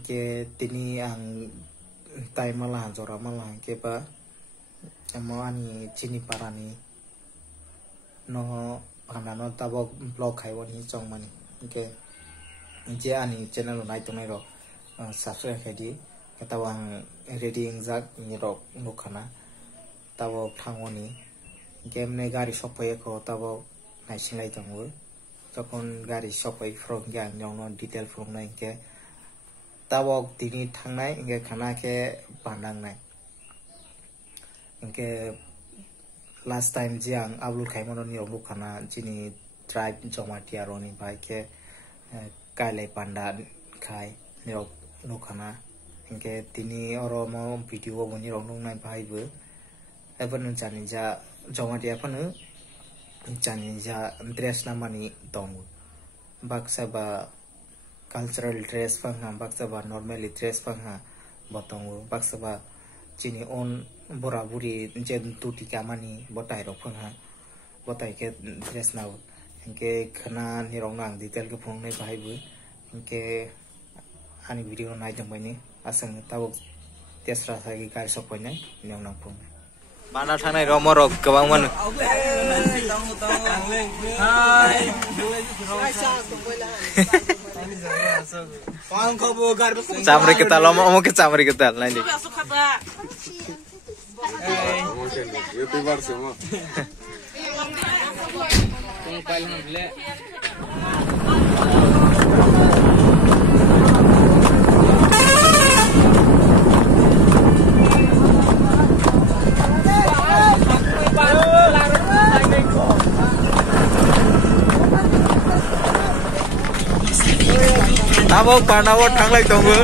ke tini ang tay malah jora malah ke ba amo ani chini parani no panano tabo blog khaiboni chongmani ke je ani channel nai tonai ro subscribe khadi ketawang reading jak ni ro nukhana tabo thangoni game ne gari sopai ko tabo nai singlai tongo যখন গাড়ি সবাই from gang যখন detail from নাই কে তাবক তিনি থাংনাই ইনকে খানাকে বান্দাংনাই ইনকে লাস্ট টাইম যে আং আপলোড খাইমননি রংলু খানা যিনি ট্রাইব জমাটিয়া রনি ভাইকে কাইলাই পান্ডা খাই নিরক নুখানা ইনকে তিনি অরম ভিডিও বনি রংলু নাই ভাইবো এবন জানি যা জমাটিয়া ফনো jani ja dress namani dong baksa ba cultural dress pangha baksa ba normally dress pangha botong baksa ba chini on bora buri jen tuti kamani botai ro pangha botai ke dress naw enke khana ni rong nang detail ke phong nei bahai bu enke ani video nai jang bai ni asang tabo tesra sa gi kar sok pai nai nyong nang phong Mana thang ro mo ro kabang man Camri kita lo mau ke camri kita lain di YouTuber semua Abo panawo thanglai tongo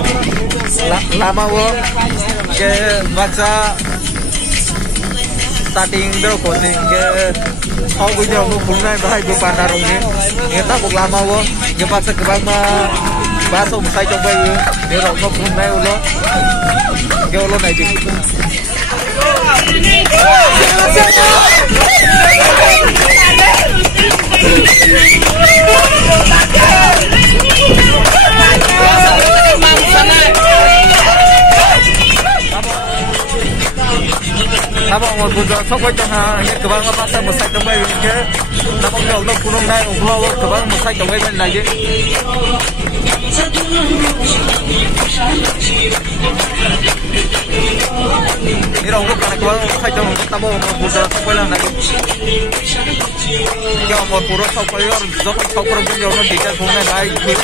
lama wo ke baksa starting dro coaching ke au bu jong nu phungnai bahai bu panarong ni eta buk lama wo ke baksa kebang ma baso musai chong bai ni rong no phungnai ulo ke ulo nai di Nabok mau buat sokoi jangan kebang apa sah musai tembai ke nabok jauh lo punung naik ulo kebang musai tembai mana lagi ni orang bukan kebang musai jauh nabok mau buat sokoi lah lagi yang mau pura sokoi orang sokoi pun jauh lo dikat pungai baik baik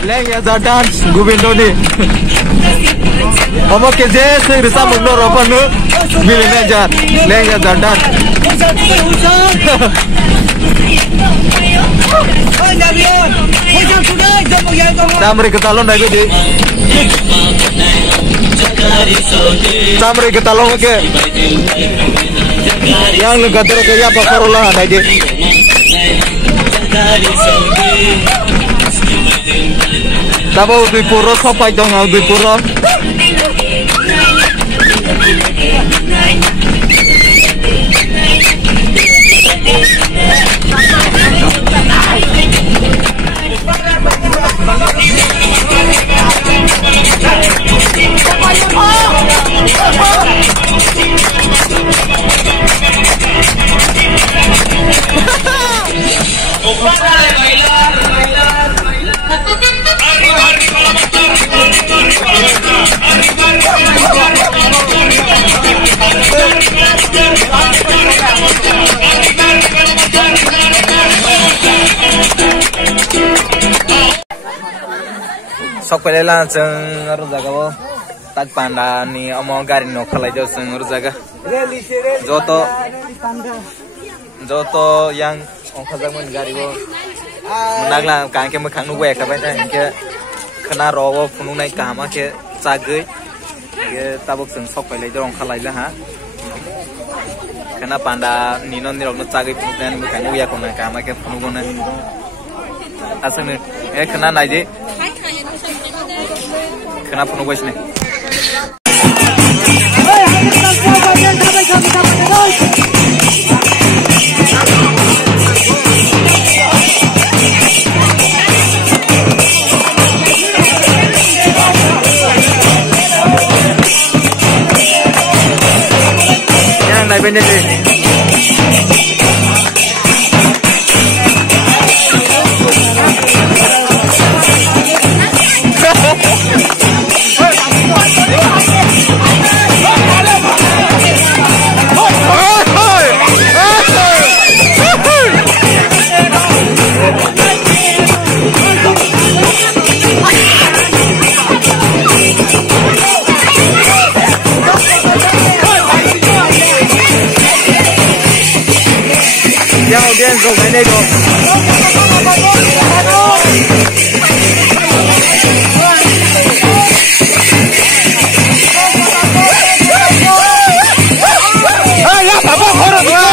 Leng ya dance Govindo ni. Omo ke je se risa mungno ropa nu milne jar. Leng ya dance. Samri ketalon dah di. Samri ketalon ke. Yang legator ke ya paparola dah di. Tabo dui puro sopai dong au dui puro. Sok pelela ceng ruzaga wo tak panda ni omo gari no khalai jo ceng ruzaga joto yang ongkhajak mon gari wo nagla kangke mokhang nu we khabai ta inke khana ro wo phunu nai kama ke chagei ye tabok ceng sok pelai jo ongkhalai la ha khana panda ni non ni ro no chagei phunu ni mokhang nu ya kona kama ke phunu gona asane e khana nai je Kenapa nunggu sini? benda ni. Yang audiens dong ini dong. Ya apa orang tua.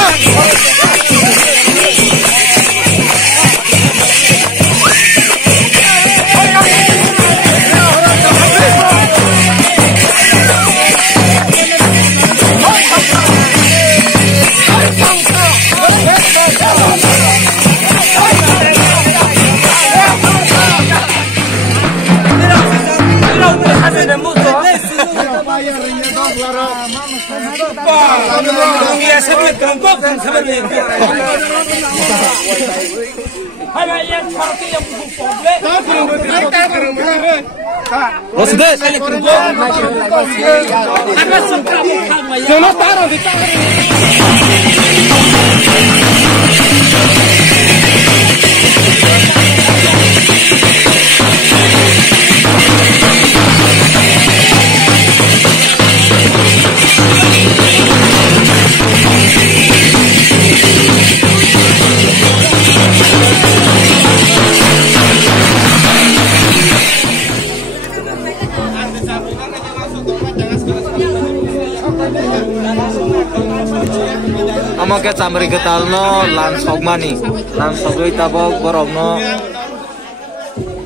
Amaket samri ketalno lansok mani, lansok itu tabok borongno.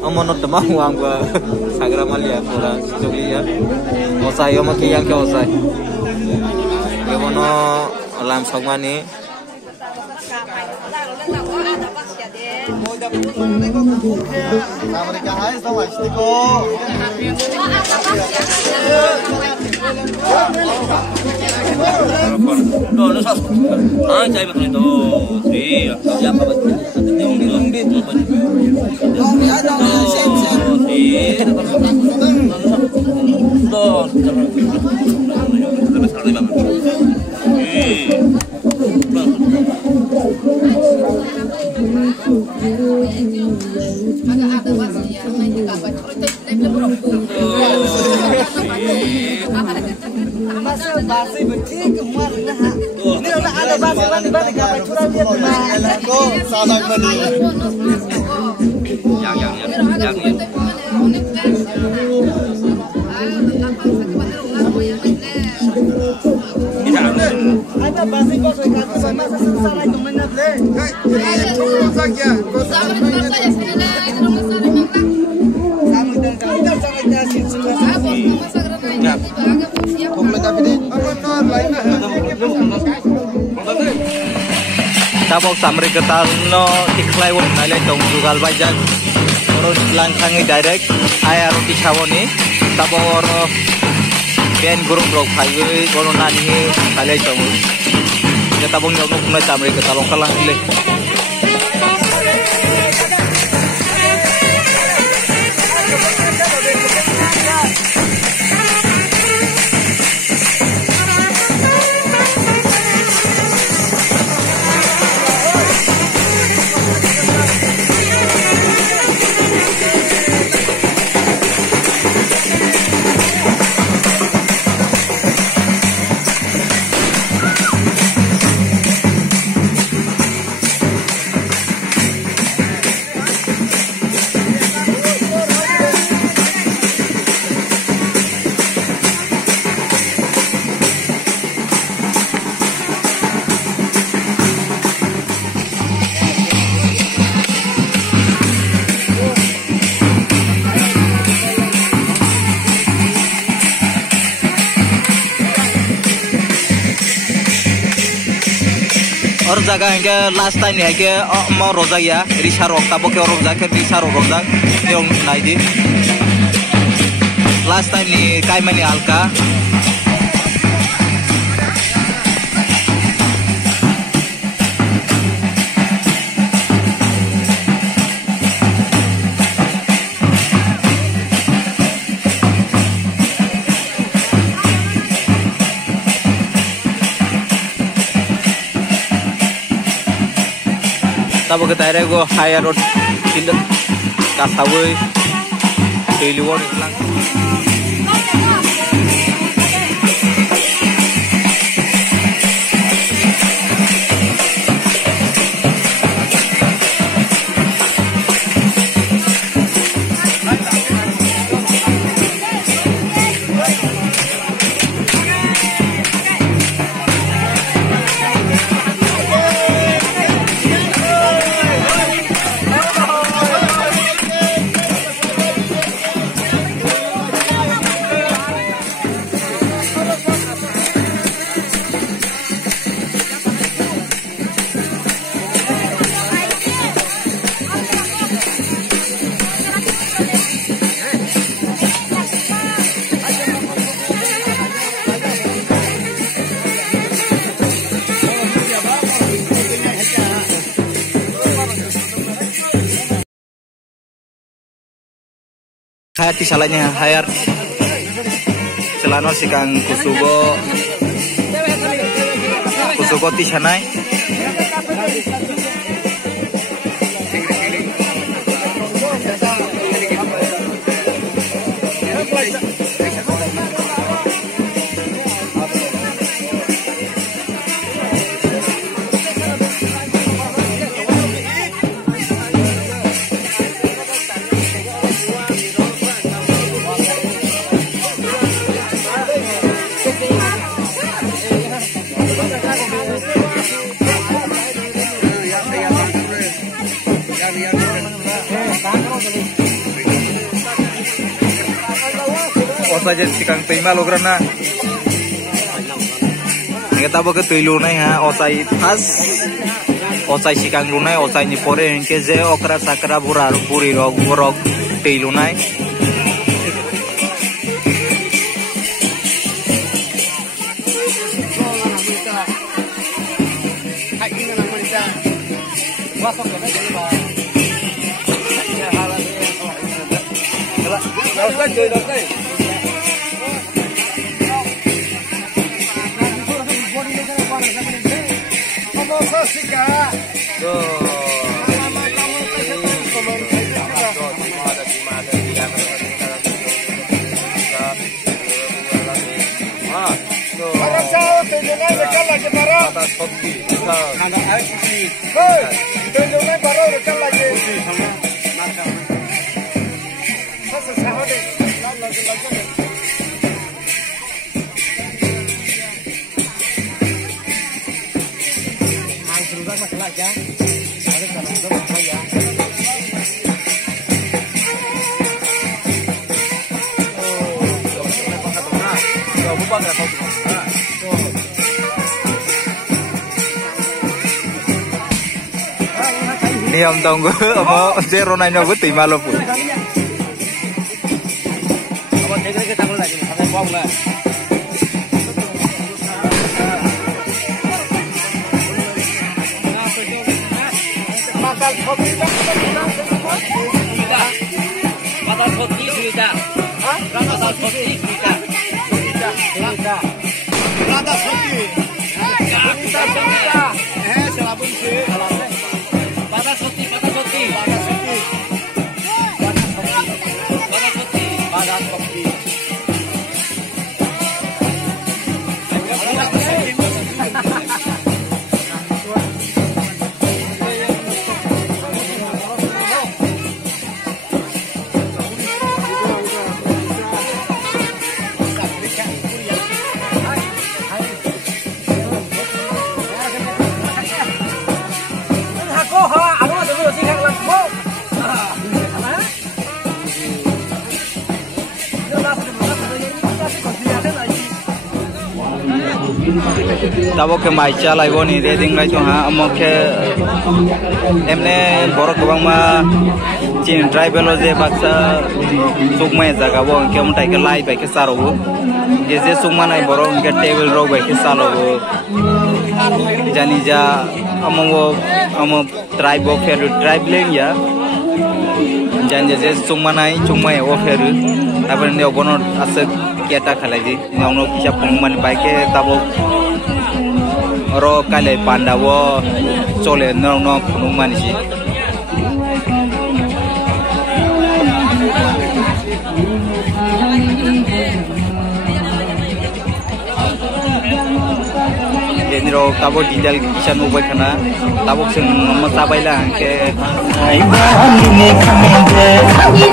Amonot demam uang gua sagramalia pura jogi ya. Osai omaki yang ke osai. Kemono lansok mani. Amerika hai sama istiko. No, no sos. Ah, cai betul itu. Iya, ya apa betul. Basi betul kemana ha? Ini udah ada basi basi kapan curang dia tuh? Kok salah beli? Yang. Ada basi kok saya kata sama salah itu mana deh? Kayak saja. Tabok samri ketalno tiklai wong nale tong jugal bajan oro langkangi direct ayar pichawoni tabor ben group rok phaiwi kono nani kale tong ya tabong nyok kuna samri ketalong kalang ile और जगह है last time है कि म रोजा या रिसा रोकता बके रोजा के रिसा रोजा नेम नाइदी लास्ट टाइम नि काय माने हल्का tabo ke tayre go higher road tindak kasawai daily work lang hati salahnya hayar celana sikang kusugo tisanai saja sikang terima lo karena kita bawa ke lunai ha osai pas osai sikang lunai osai ni pore ke je okra sakra burar puri rog borok lunai Ini om tunggu, mau zero nanya gue terima lo pun. Tabo ke maisha laibo ni reding lai ha amok ke emne borok bang ma chin tribal je baksa sukmai jaga bo ke mutai ke lai bai ke saro je sukma nai borok ke table ro bai ke salo jani ja amo tribe of tribe leng ya jan je sukma nai chungmai o feru tabar ne obono asek kiata khalai ji ngauno kisah pengumuman bai ke tabo ro kale pandawo chole no phunung manisi Benro tabo detail kisan ubai kana tabo sing masabaila ke Ani